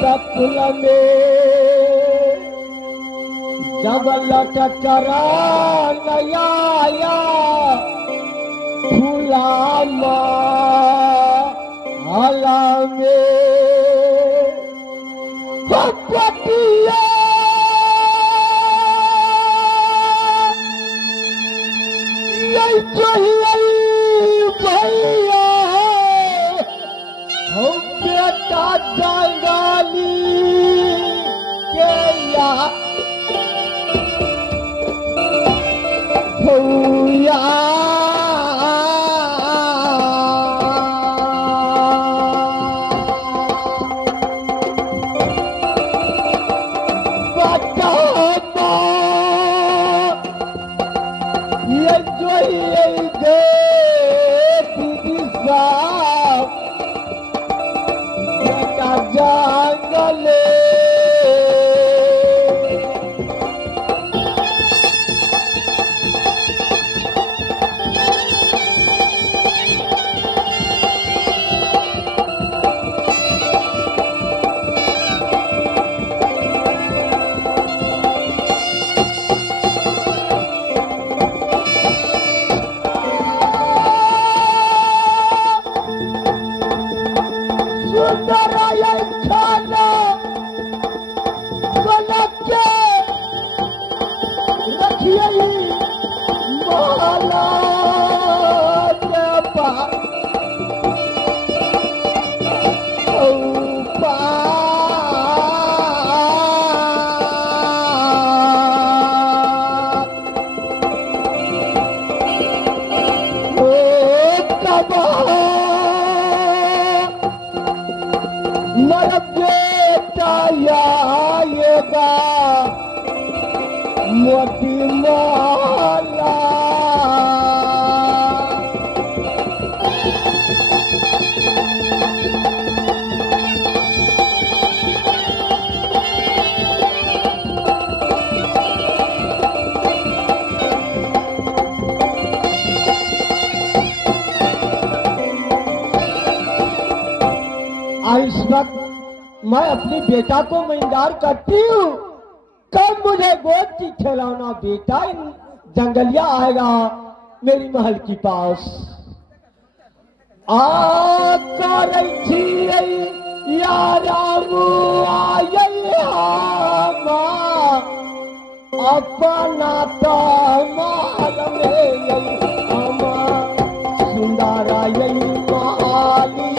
सकुल में जब लटकरा नया फूला हला में पतिया भैया हो बेटा जंगाली के भैया मोती माला इस वक्त मैं अपनी बेटा को इंतजार करती हूँ कब मुझे गोद की खिलौना बेटा इन जंगलिया आएगा मेरी महल के पास। अपना तो महल में सुंदरा यही महाली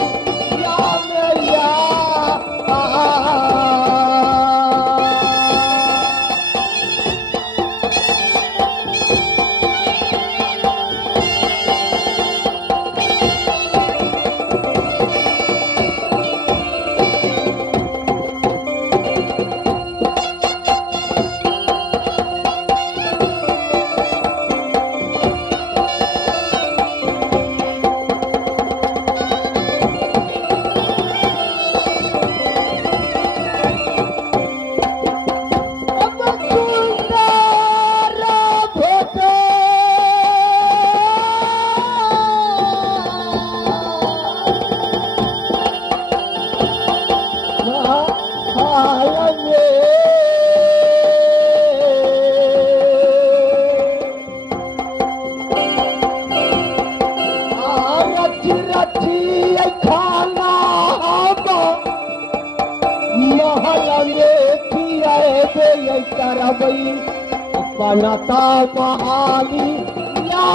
बनता महाली या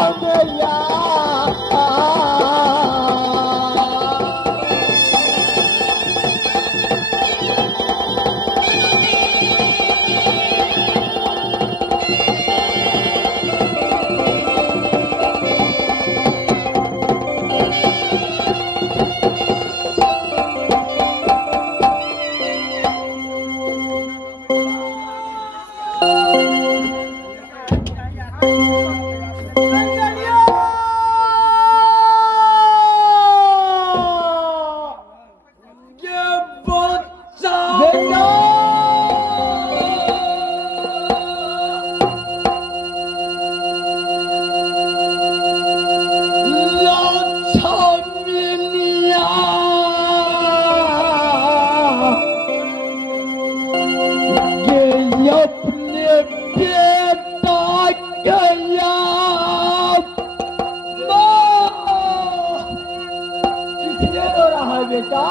है बेटा?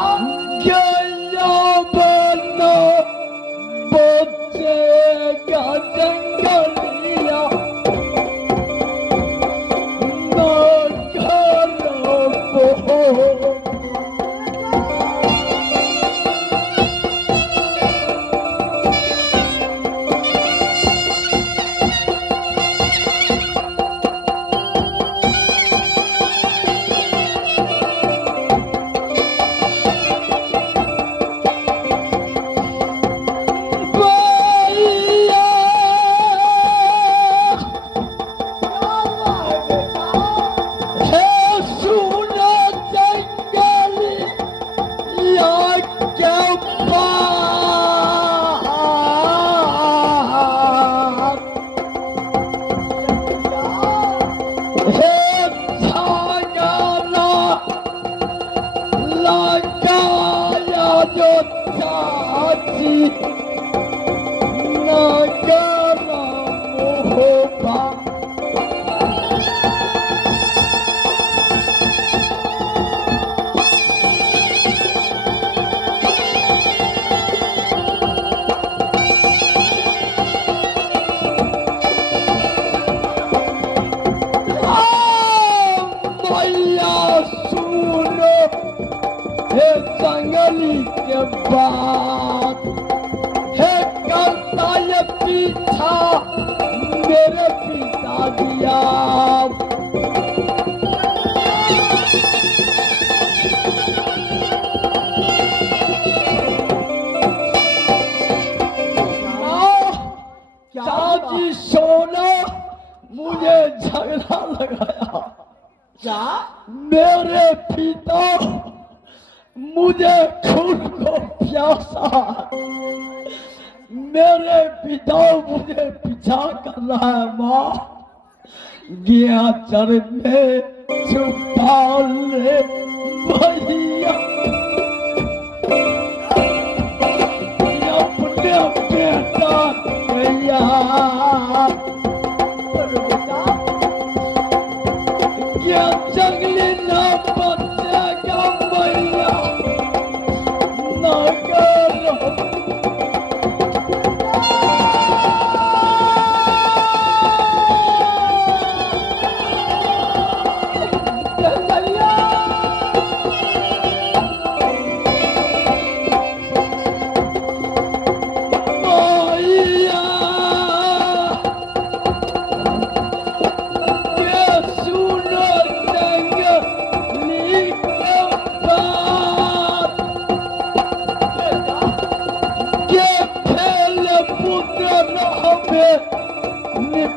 बनो बचेगा जंगलिया ना करो को जंगली के बाद है करता ये पीछा मेरे पिता दिया चाची सोना मुझे झगड़ा लगाया क्या? मेरे पिता मुझे खून को प्यासा मेरे पिता मुझे पीछा कर रहा है माँ गया चर में छुपा ले भैया अपने बेटा भैया क्या जंगली ना बचेगा भैया ना करो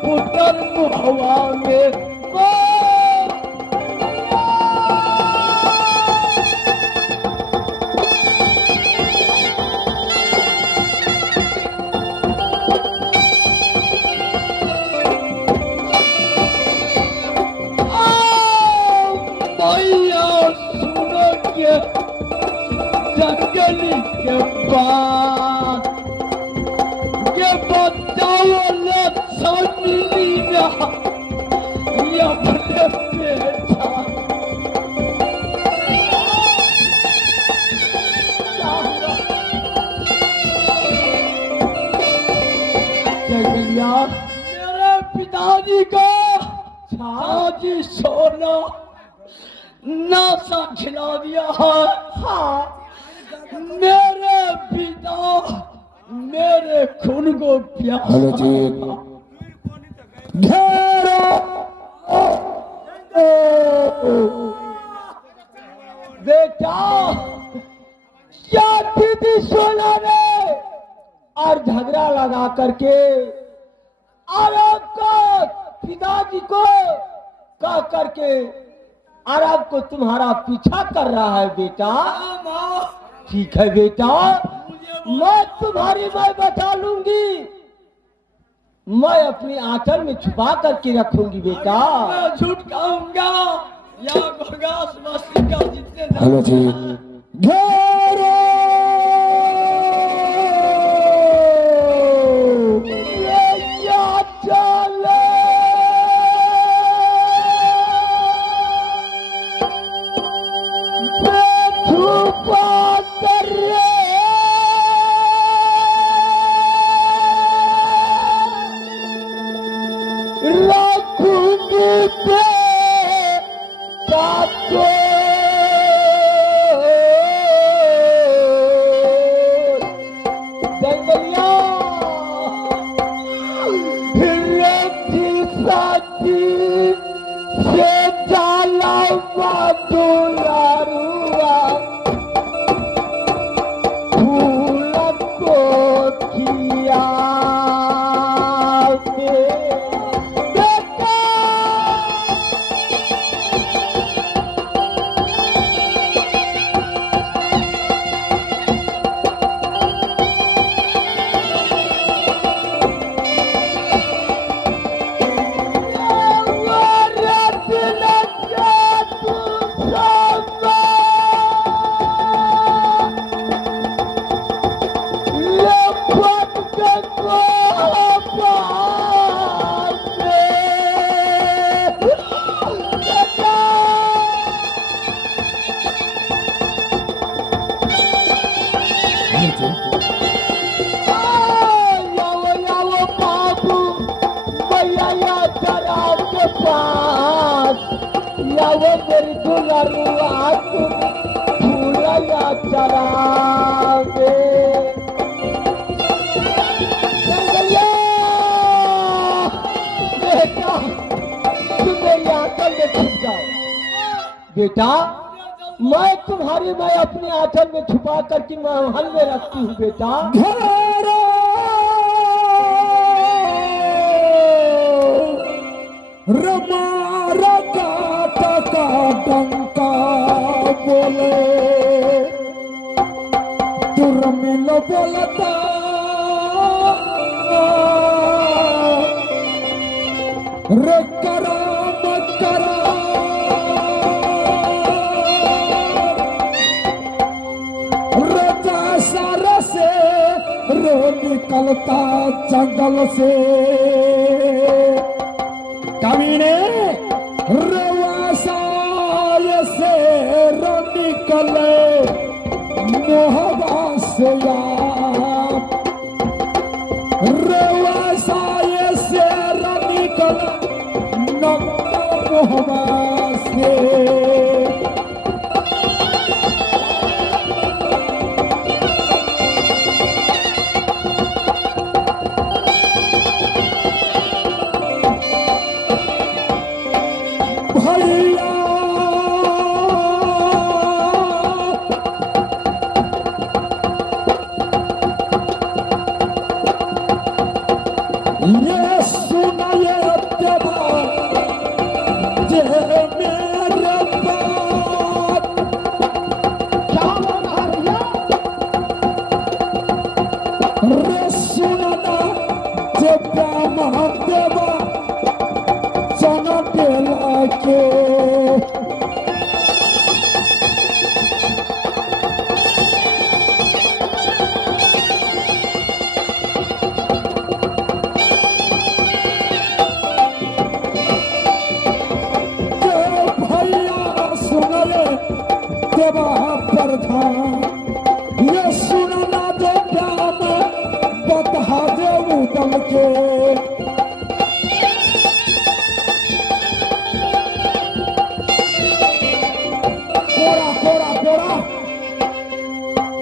पुत्र मुहवांगे भैया सुनो के जंगली के बाद के बताओ अपने बेटा मेरे पिताजी को छाजी सोना नासा खिला दिया है हाँ मेरे पिता मेरे खून को प्यासा बेटा क्या दीदी सोना ने और झगड़ा लगा करके और आपका पिताजी को कह करके और आपको तुम्हारा पीछा कर रहा है बेटा ठीक है बेटा मैं तुम्हारी मैं बचा लूंगी मैं अपनी आंचल में छुपा करके रखूंगी बेटा मैं झूठ कहूंगा या गोरगास मस्ती का जितने हेलो जी घेरो या चले बैठू यावो यावो बाबू मैया या जरा के पास यावो मेरी दुलरुआ तुम भूला या चरावे जंगलिया बेटा तुम मेरी आंचल में छुप जाओ बेटा मैं तुम्हारी मैं अपने आंचल में छुपा करके महल में रखती हूँ बेटा रमारा काटा का डंका बोले दुर्मिल बोलता रे कराम करा रजा सारा से रो निकलता जंगल से कमीने रवासाय से रो निकले मोहबा से रवासाय से रो निकले मोहबा से ये सुनना दो प्याम बता दे उदम के कोरा कोरा कोरा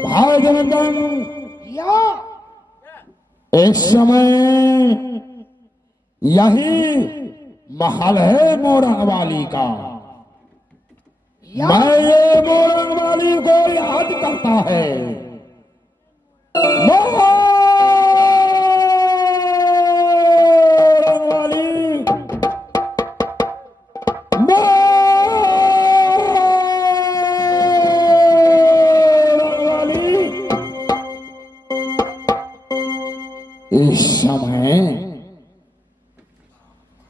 भाई जमंदन एक समय यही महल है मोरंग वाली का मैं ये मोरंग वाली को याद करता है मोरंग वाली इस समय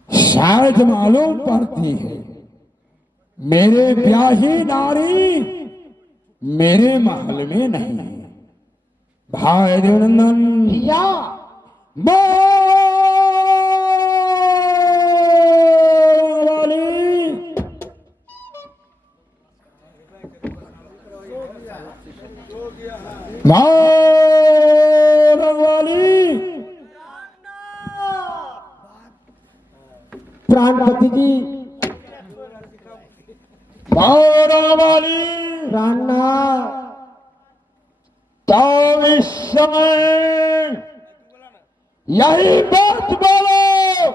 शायद मालूम पड़ती है मेरे ब्याही नारी मेरे महल में नहीं भाई देवनंदन या वाली प्राणपति जी वाली प्राणनाथ तो इस समय यही बात बोलो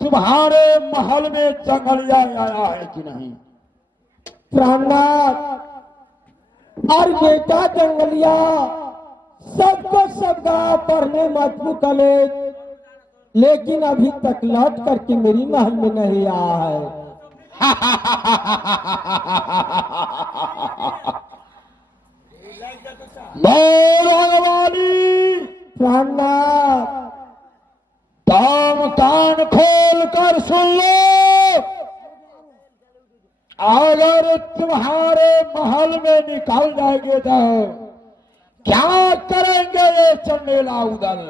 तुम्हारे महल में जंगलिया आया है कि नहीं प्राणनाथ और बेटा जंगलिया सबको सबका पढ़ने मजबू कॉलेज लेकिन अभी तक लौट करके मेरी महल में नहीं आया है वाली प्राणनाथ तुम कान खोल कर सुन लो अगर तुम्हारे महल में निकल जाएंगे तो क्या करेंगे ये चंडेला उदल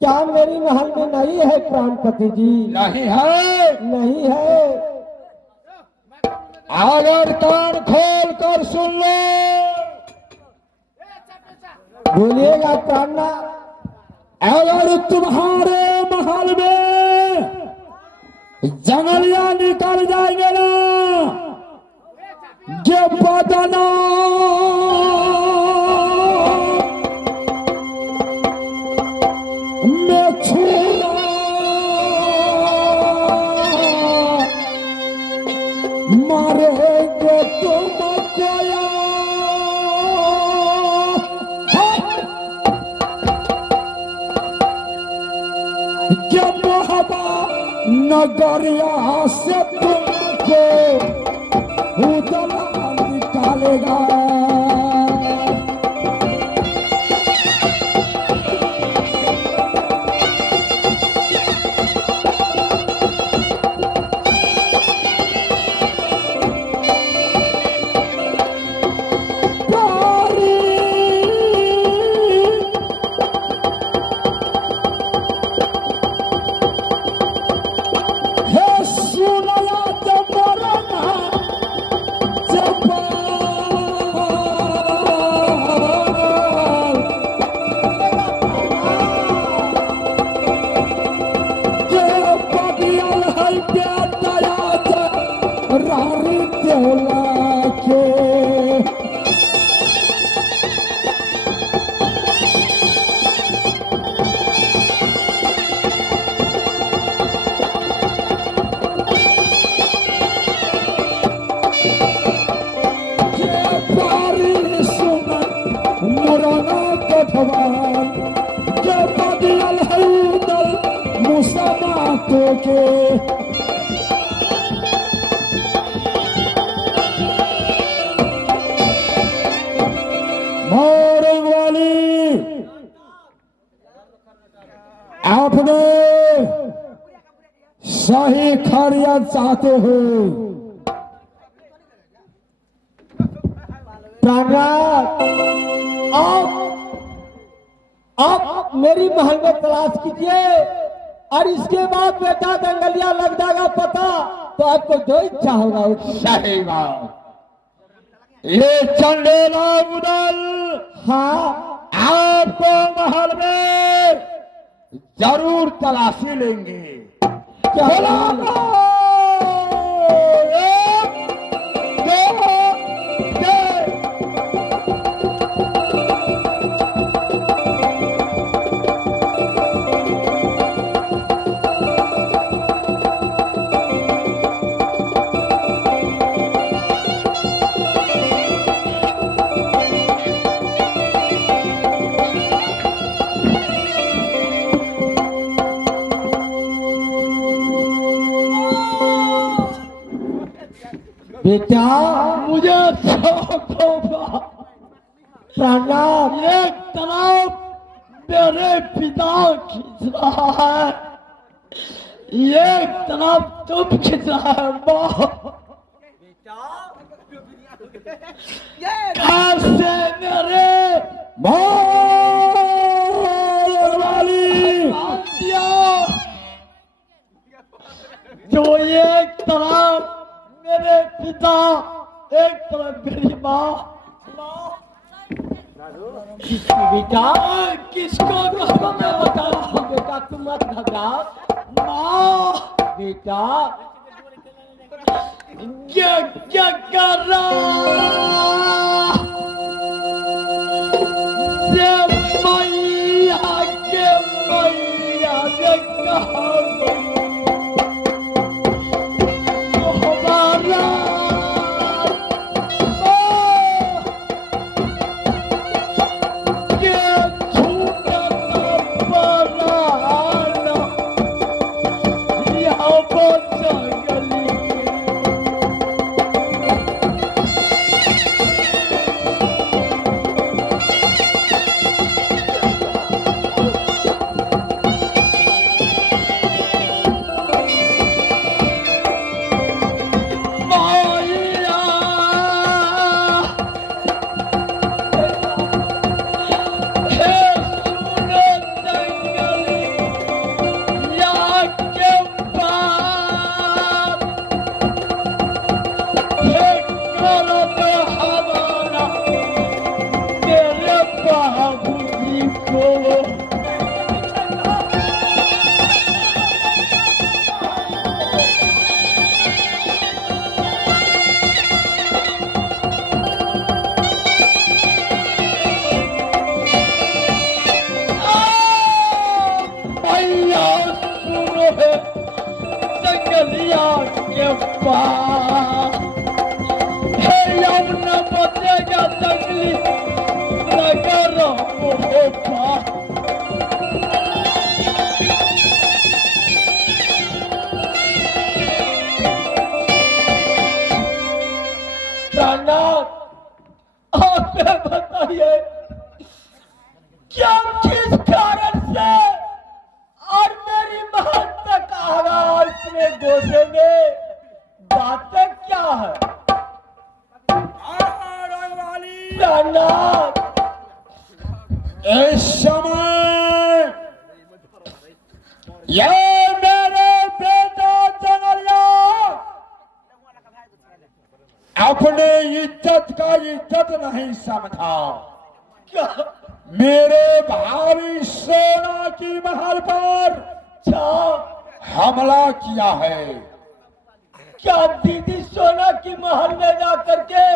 क्या मेरी महल में नहीं है प्राणपति जी नहीं है नहीं है अगर कान खोल कर सुन लो बोलिएगा प्राणना। अगर तुम्हारे महल में जंगलिया निकल जाएंगे ना, ये बदना में छूना मारेंगे तुमको जब हवा नगरिया से तुमको उदला निकालेगा। आपने सही खैरियत चाहते हो प्राणनाथ, आप मेरी महल में तलाश कीजिए और इसके बाद बेटा दंगलिया लग जाएगा पता, तो आपको जो इच्छा होगा सही बात। ये चंडेला मुदल हाँ आपको महल में जरूर तलाशी लेंगे। चलो बेटा, मुझे शौक होगा प्राणनाथ, एक तरफ मेरे पिता खींच रहा है, एक तरफ तुम खींच रहा है माँ। कैसे मेरे जो एक तरफ मेरे पिता, एक तरफ मेरी माँ। बेटा किसको मैं बता रहा हूँ? बेटा तुम मत घबराओ। माँ बेटा क्या क्या कर रहा ये मैया के मैया ने कहा हमारा के छूटा पराना यहाँ बचा गली नगर मोहब्बा आप बताइए क्या किस कारण से और मेरी महल तक आवाज में घुसेंगे बातें क्या है प्राणनाथ इस समय ये मेरे बेटा जंगलिया अपने इज्जत का इज्जत नहीं समझा। क्या मेरे भाभी सोना की महल पर क्या हमला किया है। क्या दीदी सोना की महल में जा करके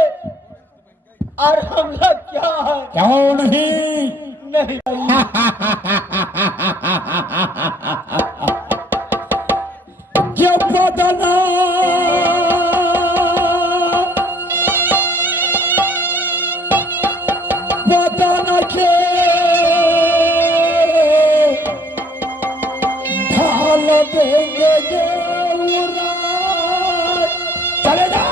और हमला क्या है क्यों नहीं? नहीं क्या बदला बदला के ढाल देंगे चले जा।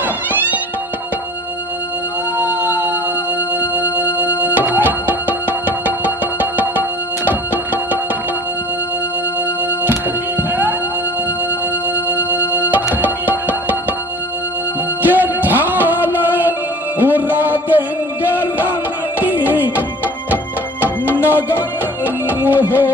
के ढाल उड़ा देंगे रणती नगर होगा।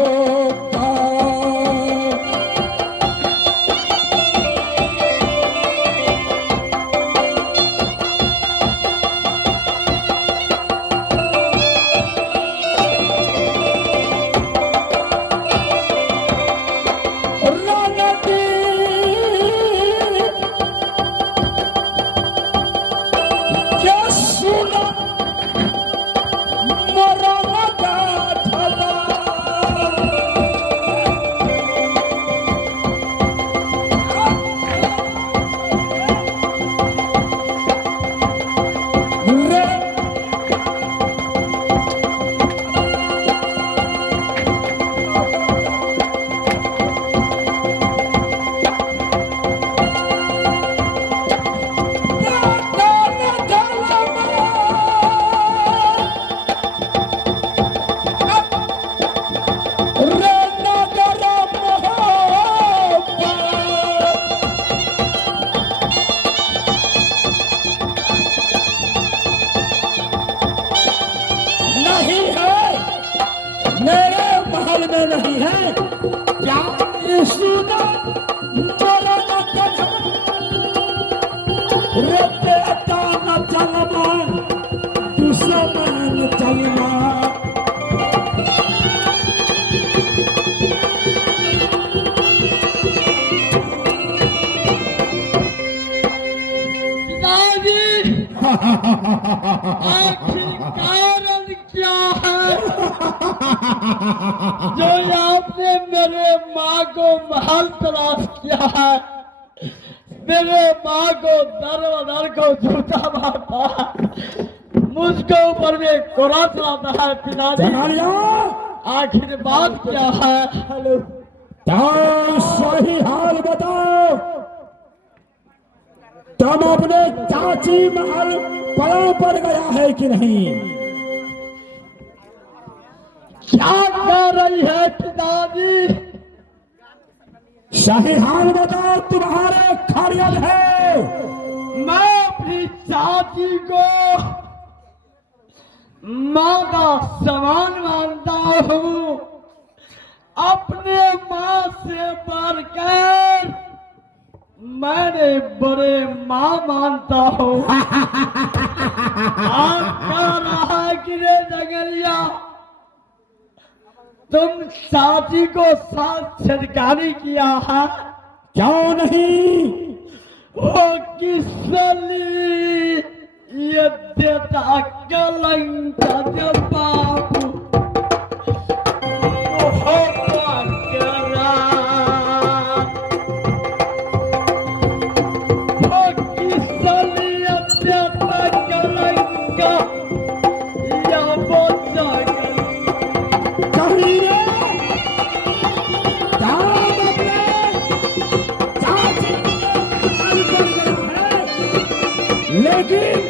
मेरे महल में नहीं है क्या न चलना दुश्मन चलना। आखिर कारण क्या है जो आपने मेरे माँ को महल तलाश किया है मेरे माँ को दर बदर को जूता मारता मुझको ऊपर में कोरा चलाता है पिताजी। आखिर बात क्या है? हेलो सही हाल बताओ। तुम अपने चाची महल पड़ा पड़ गया है कि नहीं? क्या कर रही है पिताजी? सही हाल बताओ तुम्हारे खड़ियल है। मैं अपनी चाची को माँ का समान मानता हूँ अपने माँ से बढ़कर मैंने बड़े माँ मानता हूँ। आप कह रहा है कि रे जंगलिया तुम चाची को साथ छिड़कानी किया है? क्यों नहीं? वो किसली ये देता कलंक जब बाबू मोहब्बत करा वो किसली ये देता कलंक कबीरे दाम अपने चाची महल पर गया है, लेकिन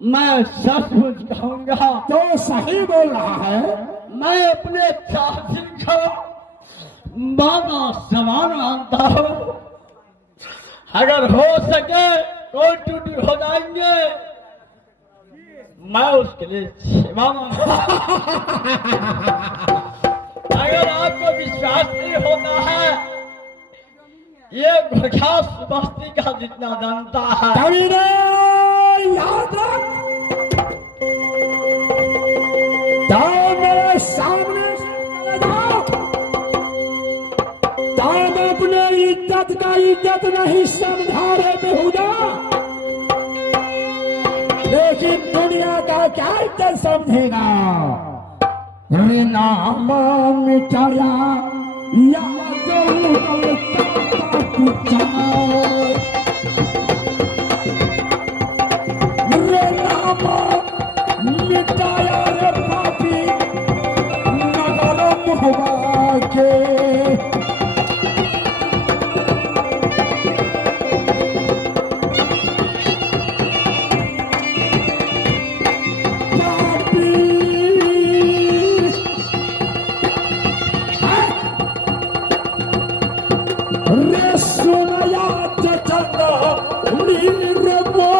मैं सचमुच कहूंगा तो सही बोल रहा है। मैं अपने चाची को माना समान मानता हूँ। अगर हो सके कोई टूटी हो जाएंगे मैं उसके लिए क्षमा मांगता अगर आपको विश्वास नहीं होता है ये घोखास बस्ती का जितना जानता है कबीरे याद रख, मेरे सामने से चले जाओ। ताम अपने इज्जत का इज्जत नहीं समझा रहे बेहुदा, लेकिन दुनिया का क्या इज्जत समझेगा। रे नाम मिटाया या मिटाया रे पापी नगर मुहबा के। रे सुनया चचंदा नीरबो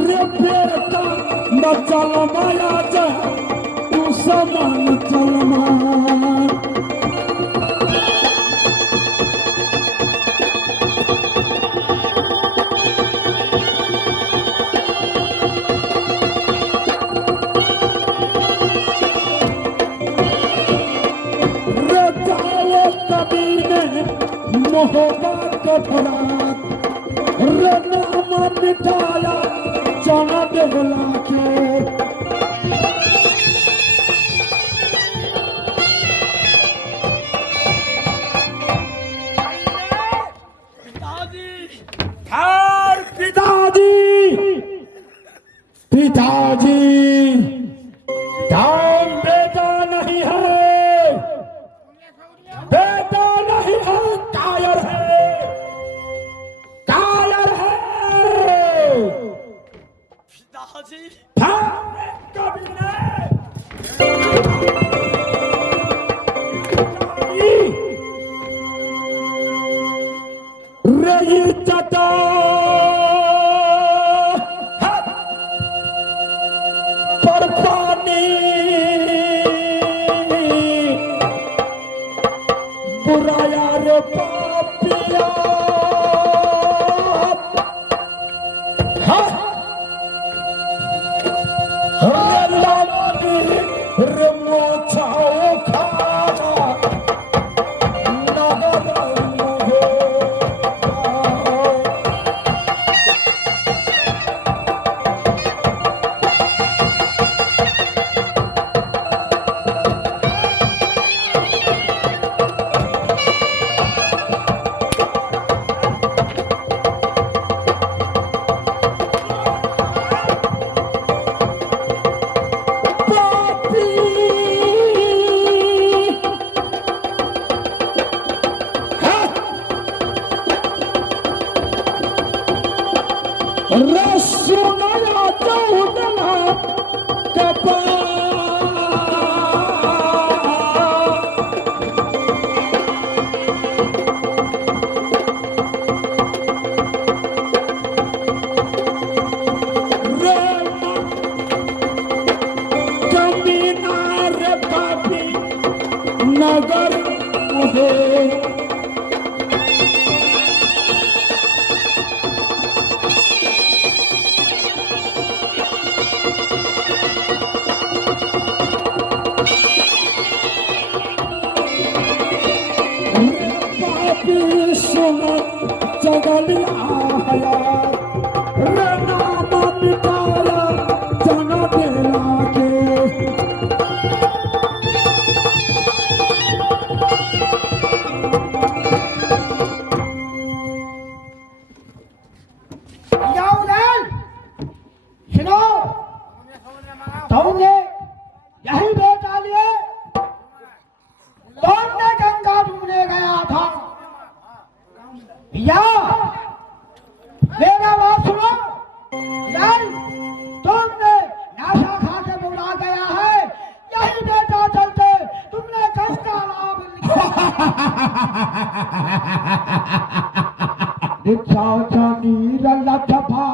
रे बेटा न चल माया जा तू समान चल मान। रे जाओ कबीर ने मोहब्बत का फरात रे नाम मिटाया चना देवला के। और पिताजी पिताजी धाम बेटा नहीं है, बेटा नहीं है, कायर है, कायर है। रही चटा पर पानी बुराया रे पापिया। रसुनया चौदना कपा नगर मुझे पापी सुन जगलिया रे नाम मिटाया जन देला के तुमने यही बेटा लिए तुमने गंगा डूबने गया था या मेरा बात सुनो यार तुमने नशा खा के बुला गया है यही बेटा चलते तुमने गंगा नाम दीक्षा नीर लठफा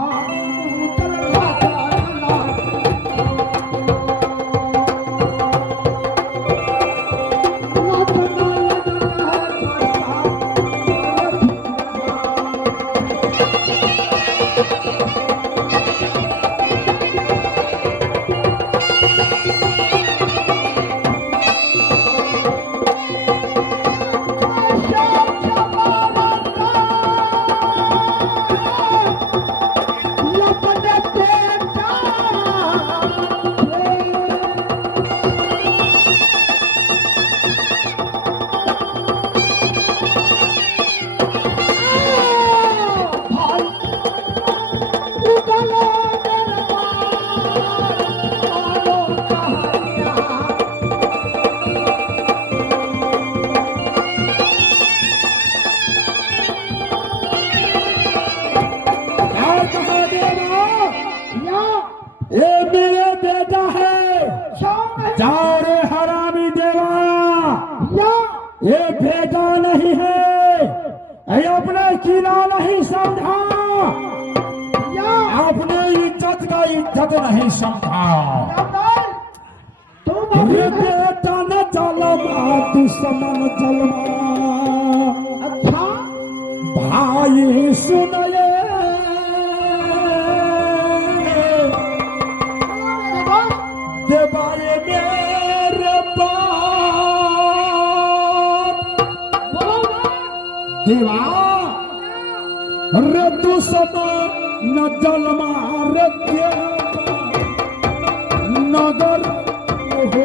ये मेरे बेटा है जाओ रे हरामी देवा ये बेटा नहीं है ये अपने किला नहीं समझा अपने इज्जत का इज्जत नहीं समझा ये बेटा न जलमा दुश्मन जलमा अच्छा भाई सुनले देवाए मेरे बाप देवा रे दुश्मन न जलमा रे नगर हो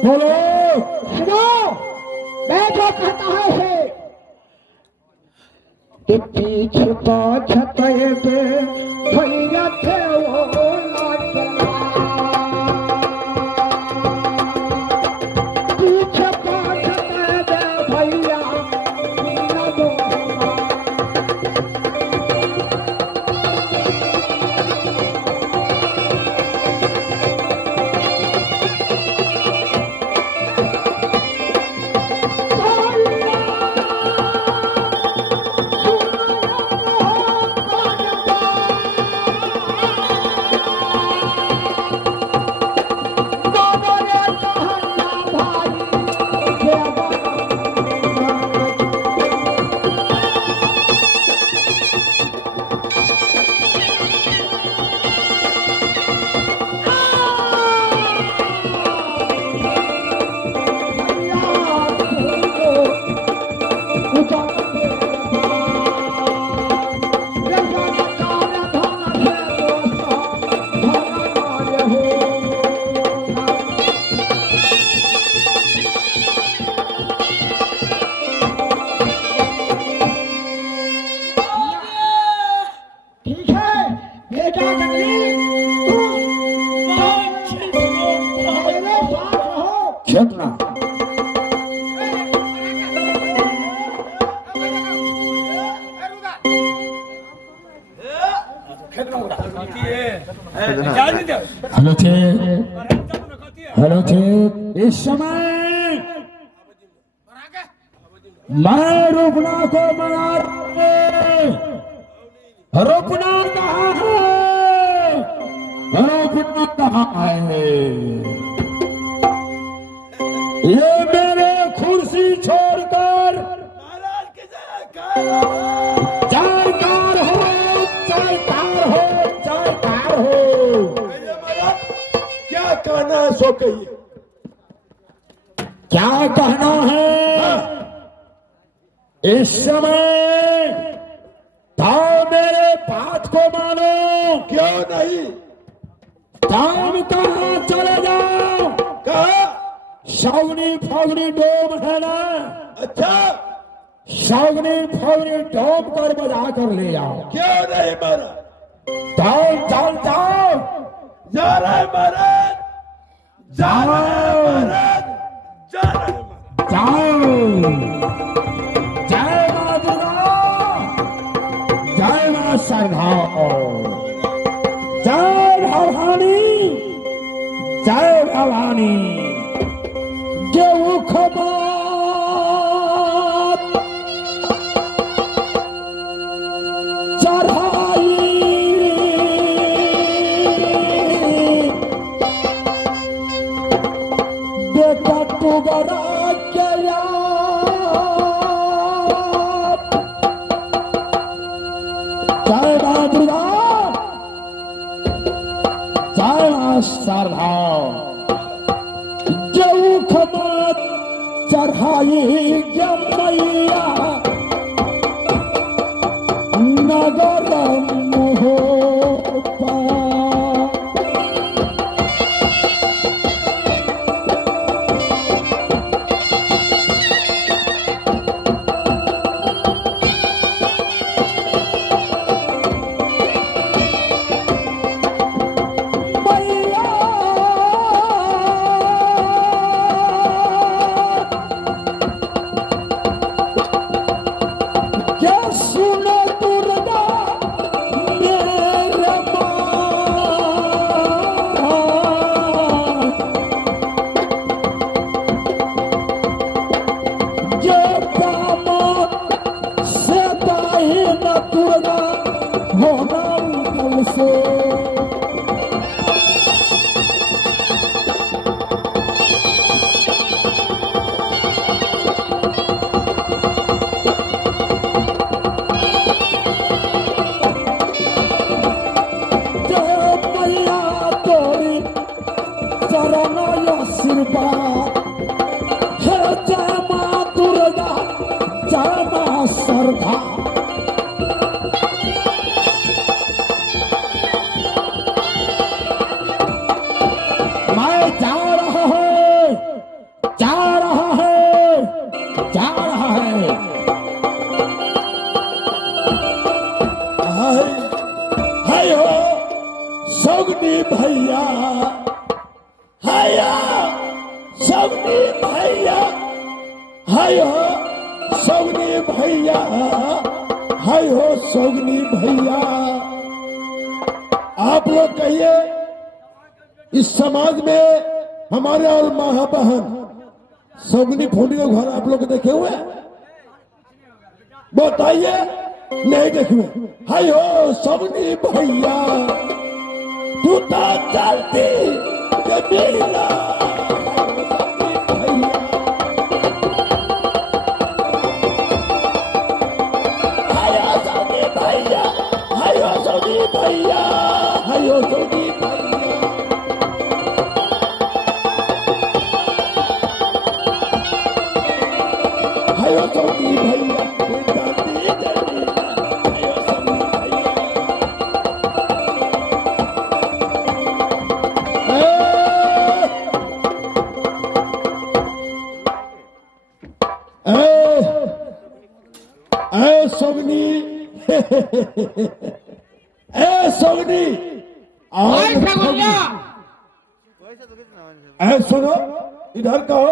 बोलो सुनो मैं जो कहता है कि पीछे पाछते पे भैया थे वो नाचना पीछे पाछते पे भैया हेलो थे, हेलो थे। इस समय मैं रुपना को मना रुपना कहाँ है? रुपना कहाँ है? ये मेरे कुर्सी छोड़कर जयकार हो, जयकार हो, जयकार हो। क्या कहना है सो कहिए। क्या कहना है? इस समय ताओ मेरे बात को मानो। क्यों नहीं? काम कहाँ चले जाओ? कहा? सौगनी फौगनी डोम है ना? अच्छा, सौगनी फौगनी डोम कर बजा कर ले आओ। क्यों नहीं महाराज? जाओ जाओ जाओ, जा रहे महाराज, जा रहे महाराज, जा रहे महाराज। जाओ। जय मां दुर्गा, जय मां सरधा, जय भवानी, जय भवानी। गेहूं खबात चढ़ाई, बेटा टुगरा के याद। जय मां दुर्गा, जय मां शारदा। गेहूं खबात चढ़ाई गे मैया, नगर मोहब्बत। भैया हैया सगनी भैया, हैयो सगनी भैया, हैयो सगनी भैया। आप लोग कहिए इस समाज में हमारे और माँ बहन सगनी फोनी का घर आप लोग देखे हुए? बताइए, नहीं देखे हुए? हैयो सगनी भैया तू तो चलती के बिना भैया, हैयो सगनी भैया, हैयो सगनी भैया। हैयो सगनी भैया सगनी सगनी सुनो, इधर कहो,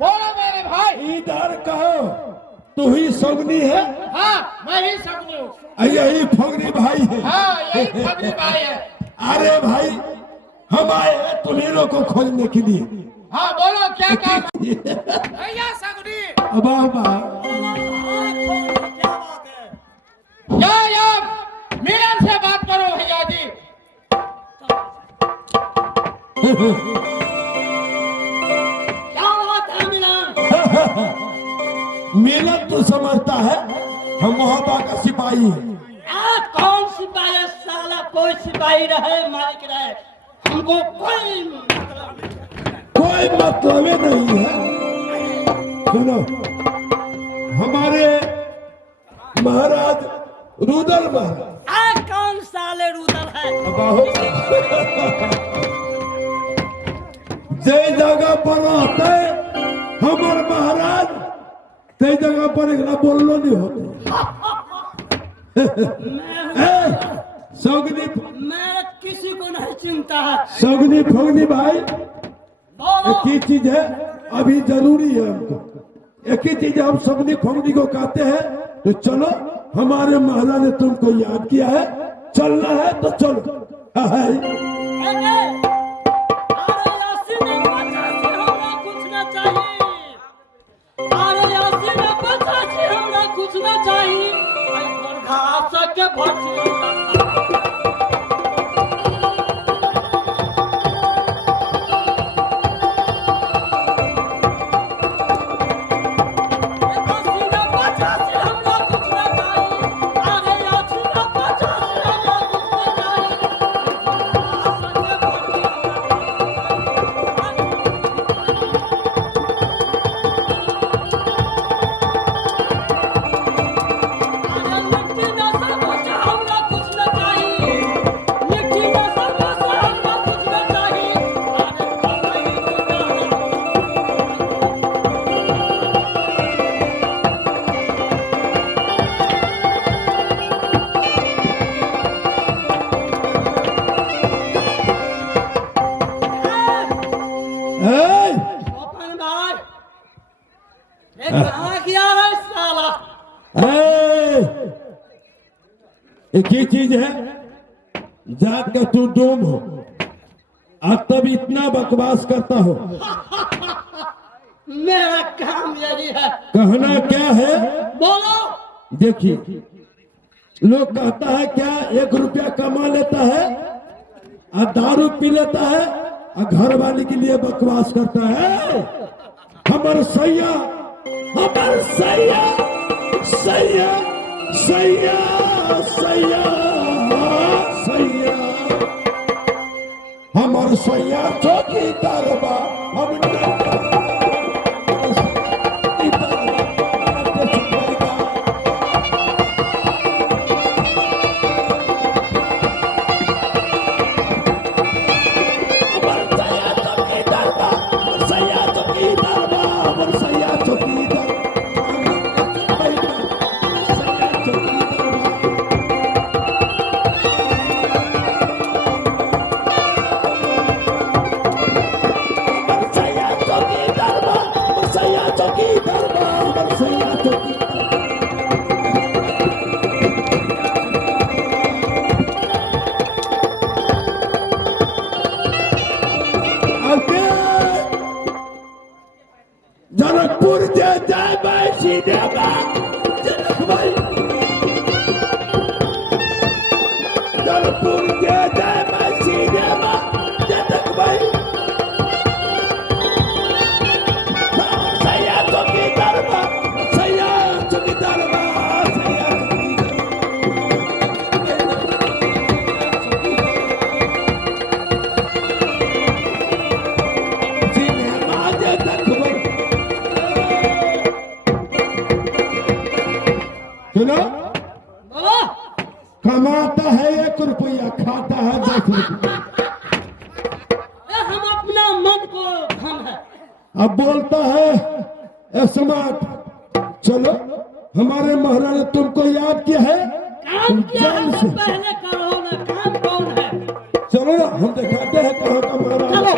बोलो मेरे भाई। इधर कहो, तू ही सगनी है? हाँ, मैं ही सगनी हूँ। यही फगनी भाई है। हाँ, यही फगनी भाई है। अरे भाई हम आए हैं तुम्हें लोग को खोजने के लिए। हाँ बोलो क्या काम है? भैया सगुनी अब क्या यार मिलन से बात करो भैया जी। क्या बात है मिलन? मिलन तो समझता है हम मोहब्बा का सिपाही हैं। कौन सिपाही है साला? कोई सिपाही रहे मालिक रहे, हमको कोई मतलब नहीं है। सुनो हमारे महाराज रुदल महाराज। कौन साले रुदल है? जय जगह पर रहते हमारे महाराज ते जगह पर एकरा बोललो नहीं होते। सौगनी मैं किसी को नहीं चिंता है। सौगनी फोगनी भाई बोलो। एक ही चीज है अभी जरूरी है हमको। एक ही चीज है, हम सगनी फोगनी को कहते हैं तो चलो हमारे महाराज ने तुमको याद किया है, चलना है तो चलो। हाय एक ही चीज है, जात का तू डोम हो और तब इतना बकवास करता हो। मेरा काम यही है। कहना क्या है? बोलो। देखिए लोग कहता है क्या 1 रुपया कमा लेता है और दारू पी लेता है और घर वाले के लिए बकवास करता है। हमारे सैया सैया सैया सैया सैया सैया हमारे सैया चौकीदार बा। हम जनकपुर जय जय भाई सीधे जनक भाई जनकपुर जय जय भाई सीधे जनक भाई सैया चौकीदार बा सैया चौकीदार बा सैया सुनो कमाता है 1 रुपया, खाता है 10 रुपया। हम अपना मन को धन है। अब बोलता है स्मार्ट। चलो हमारे महाराज ने तुमको याद किया है, काम किया है तो पहले करो ना। काम कौन है? चलो ना हम दिखाते हैं कहाँ का महाराज। चलो।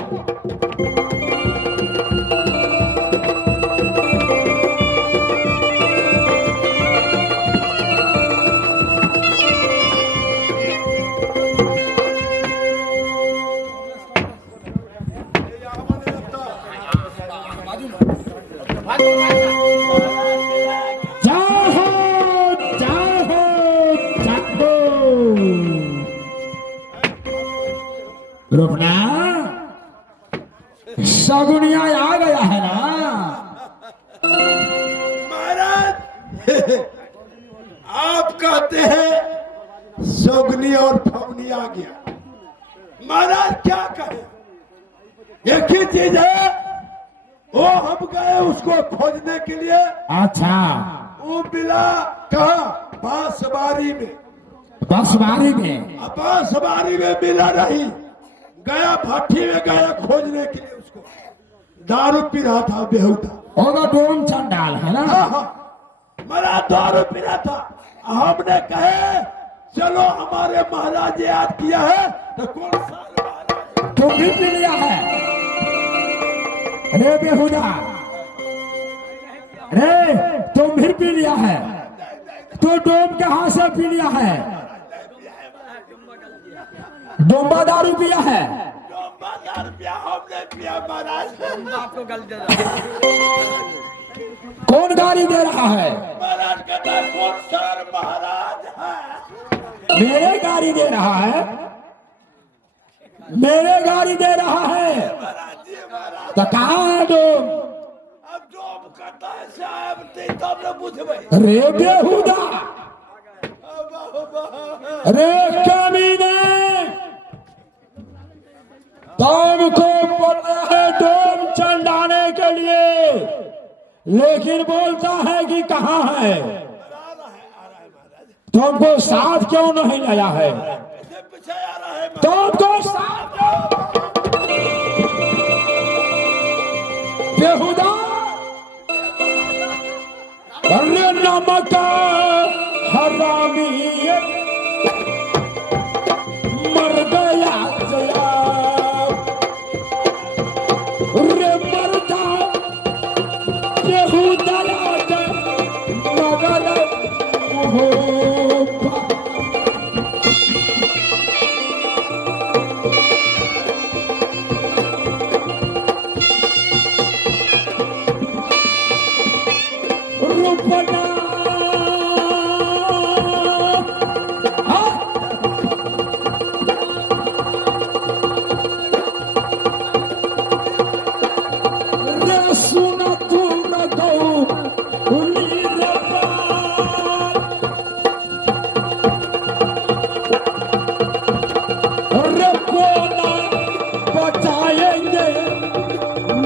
आप कहते हैं सौगनी और फगनी आ गया। महाराज क्या कहे, एक ही चीज है, वो हम गए उसको खोजने के लिए। अच्छा, वो मिला कहाँ? बांसबारी में। बसवारी में? बांसबारी में मिला नहीं, गया भट्टी में, गया खोजने के लिए उसको। दारू पी रहा था बेहुदा। होगा डोम चंडाल है ना? मेरा दारू पी रहा था। हमने कहे चलो हमारे महाराज याद किया है तो कौन सा महाराज? तुम भी पी लिया है रे बेहुदा? रे तुम भी पी लिया है तो डोम कहाँ से पी लिया है? डोंबा दारू पिया है? डोंबा दारू पिया हमने पिया महाराज। आपको गाली दे रहा कौन गाली दे रहा है? महाराज कहता है कौन सा महाराज है? मेरे गाली दे रहा है? मेरे गाली दे रहा है? महाराज जी महाराज। तो कहाँ है डोम? अब डोम कहता है साहब ते तब न बुझबै। रे बेहुदा, रे कमीने, तुमको बोलना है डोम चंडाने के लिए, लेकिन बोलता है कि कहाँ है? तुमको साथ क्यों नहीं लाया है? पीछे आ रहा है तुमको साथ बेहुदा, अरे नमक हरामी मर गया जया, रे मरदा बेहुदा मगर रूपना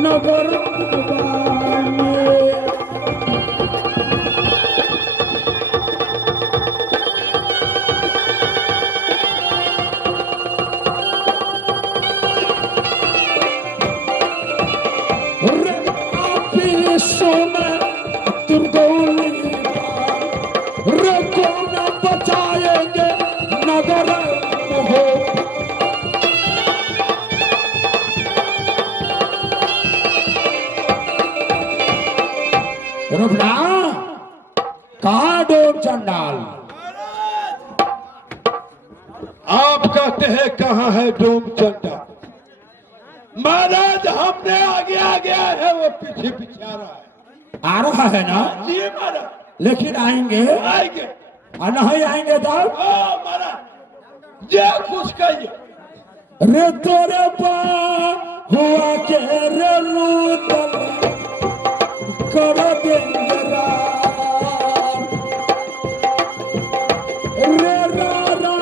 नगर सोना तुरगौली रे कौन बचाएंगे नगर हो? रुपना कहाँ डोम चंडाल? आप कहते हैं कहाँ है डोम चंडा? महाराज हमने आगे आ गया है, वो पीछे पीछे आ रहा है। आ रहा है ना? जी महाराज। लेकिन आएंगे आएंगे और नहीं आएंगे तब? महाराज जे कुछ कहिए। रे तोरे पा हुआ के रे लूटल कर देंगे राम, रे रारा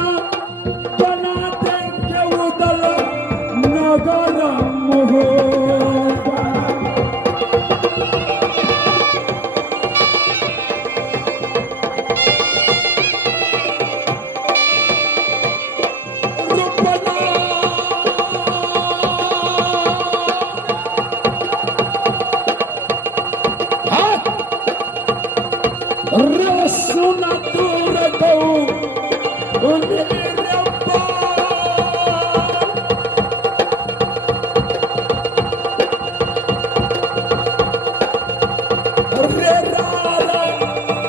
बना देंगे उदल नगर मोहबा। सुना दूर गौ रे रारा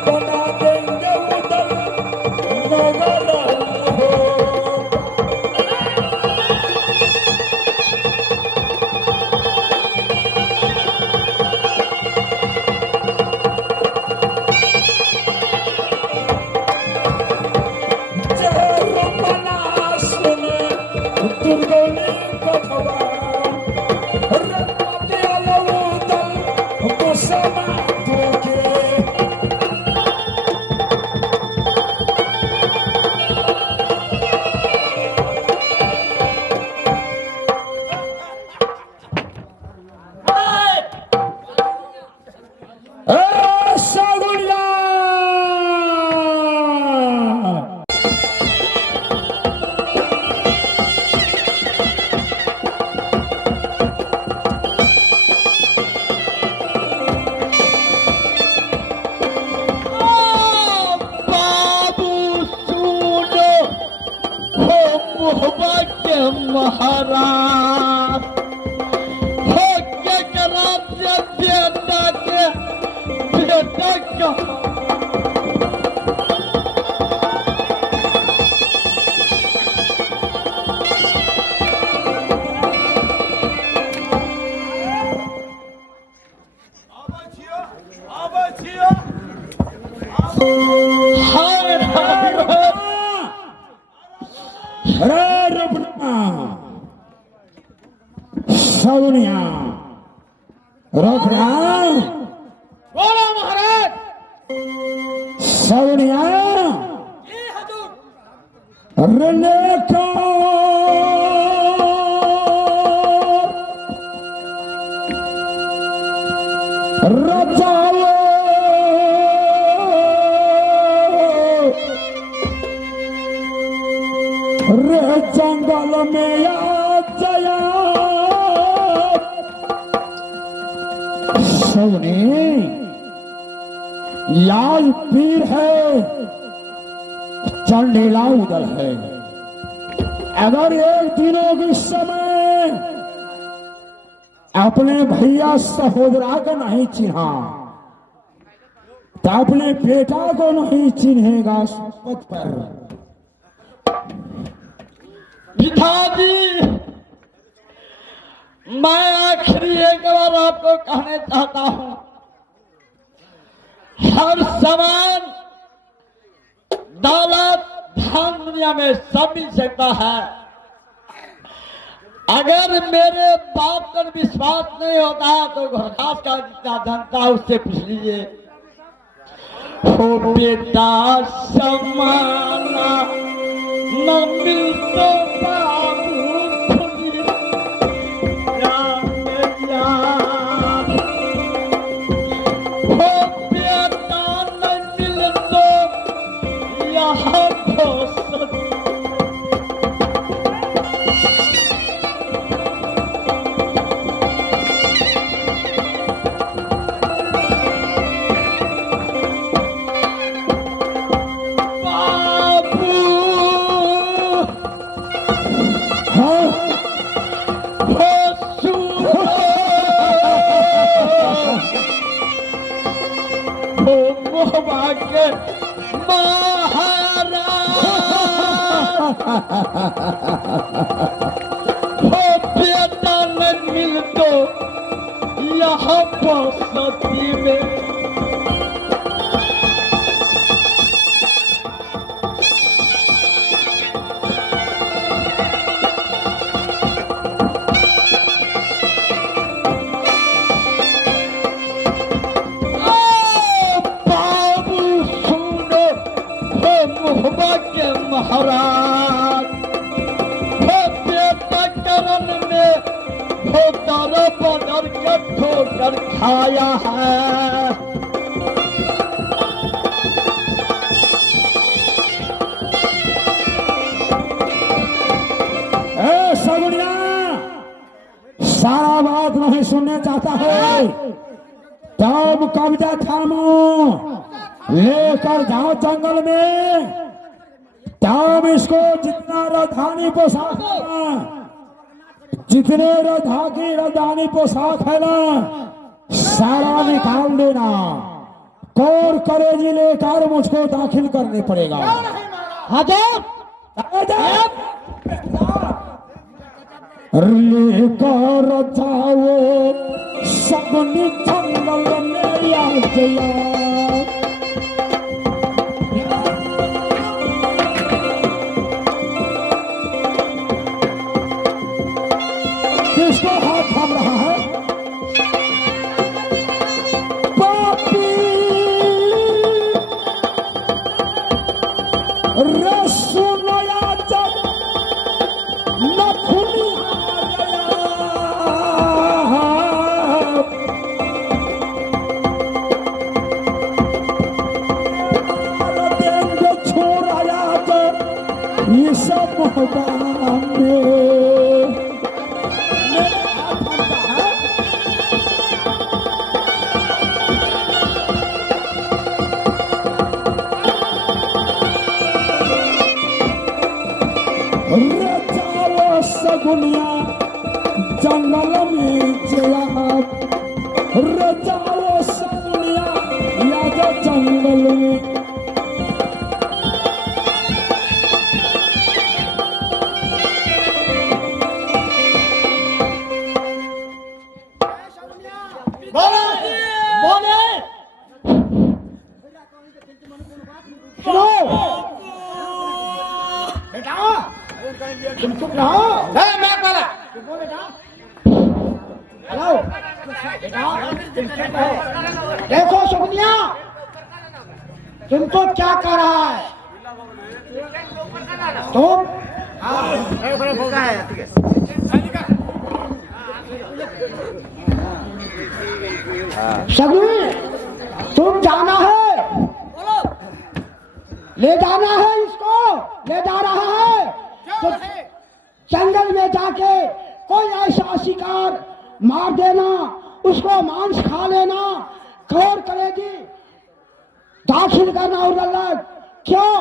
बना देंगे उदल नगर हो। जय महाराज हो के राज्य बेटा के बेटा का अरे रुपना सवनिया रुपना बोलो महाराज। सवनिया रेलेका रजाओ रे जंगल में आ जया सवनी लाल पीर है चंडेला उदल है। अगर एक दिनों के समय अपने भैया सहोदरा को नहीं चिन्हा तो अपने बेटा को नहीं चिन्हेगा शपथ पर। पिताजी मैं आखिरी एक बार आपको कहना चाहता हूं, हर समान दौलत धन दुनिया में सब मिल सकता है। अगर मेरे बाप पर विश्वास नहीं होता तो घरघास का जितना जनता उससे पूछ लीजिए। हो बेटा समाना न मिल तो बाबू खुली याद याद। हो बेटा न मिल तो यहाँ तो के महाराज हो बेटा न मिल तो यहाँ पर सती में के महाराज हो बेटा करण में हो तारा बदर के ठोकर खाया है। ए सगुनिया सारा बात नहीं सुनने चाहता है तब कब्जा थामो लेकर जाओ जंगल में तब इसको जितना राजधानी पोशाक है जितने राधा की राजधानी पोशाक है ना सारा निकाल देना। कोर करेजी लेकर मुझको दाखिल करने पड़ेगा। लेकर जाओ सगुनी जंगल में आ गया। किसको हाथ थाम रहा है? पापी रसुनया जब नखुनी आ गया जंगल में। तुम चुप रहो। मैं बोला हेलो देखो सुगनिया, तुमको क्या कर रहा है तुम? सगनी तुम जाना है, ले जाना है, इसको ले जा रहा है तो जंगल में जाके कोई ऐसा शिकार मार देना, उसको मांस खा लेना, गौर करेगी दाखिल करना और अलग। क्यों?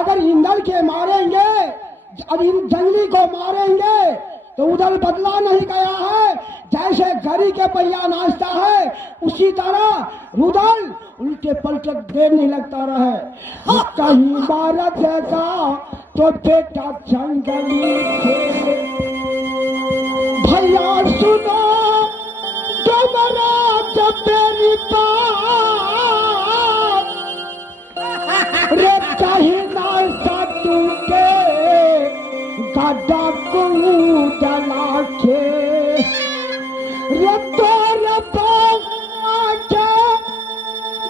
अगर इंदल के मारेंगे, अगर इन जंगली को मारेंगे तो उधर बदला नहीं गया है। जैसे गरी के पहिया नाचता है उसी तरह रुदल उल्टे पलटे देर नहीं लगता रहे। कहीं मारा देगा तो बेटा जंगली खेल। भैया सुनो जो मरा जब मेरी बात, रे कहीं ना सा टूटे गड्ढा को जला के, रे तोरे बाके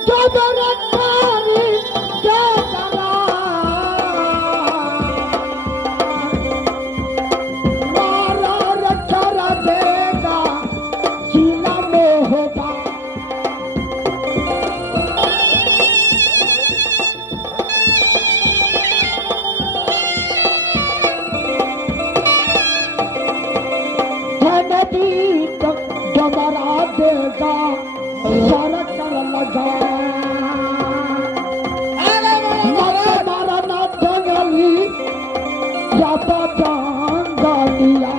जो मेरे कारी के जला, मारा रखा देगा जिला में होगा। डबरा देगा सारा कर लगा, मारा ना जंगली या तो जंगलिया।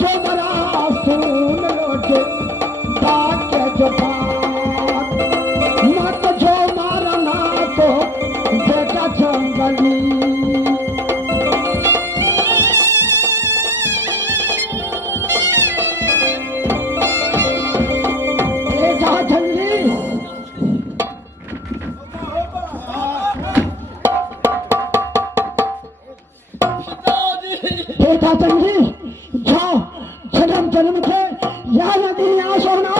डबरा सुन लोगे बाके जो बात, मत जो मारना तो बेटा जंगली। ये जा जंगली, बेटा जंगली जाओ, जन्म जन्म से या नदी यहाँ सोना,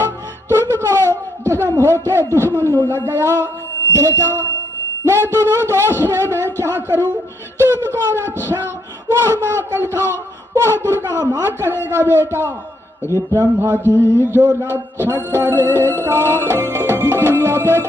तुमको जन्म होते दुश्मन नु लग गया। बेटा मैं दोनों दोस्त में मैं क्या करूं? तुमको रक्षा वह माँ कलका वह दुर्गा माँ करेगा बेटा। अरे ब्रह्मा जी जो रक्षा करेगा दुनिया में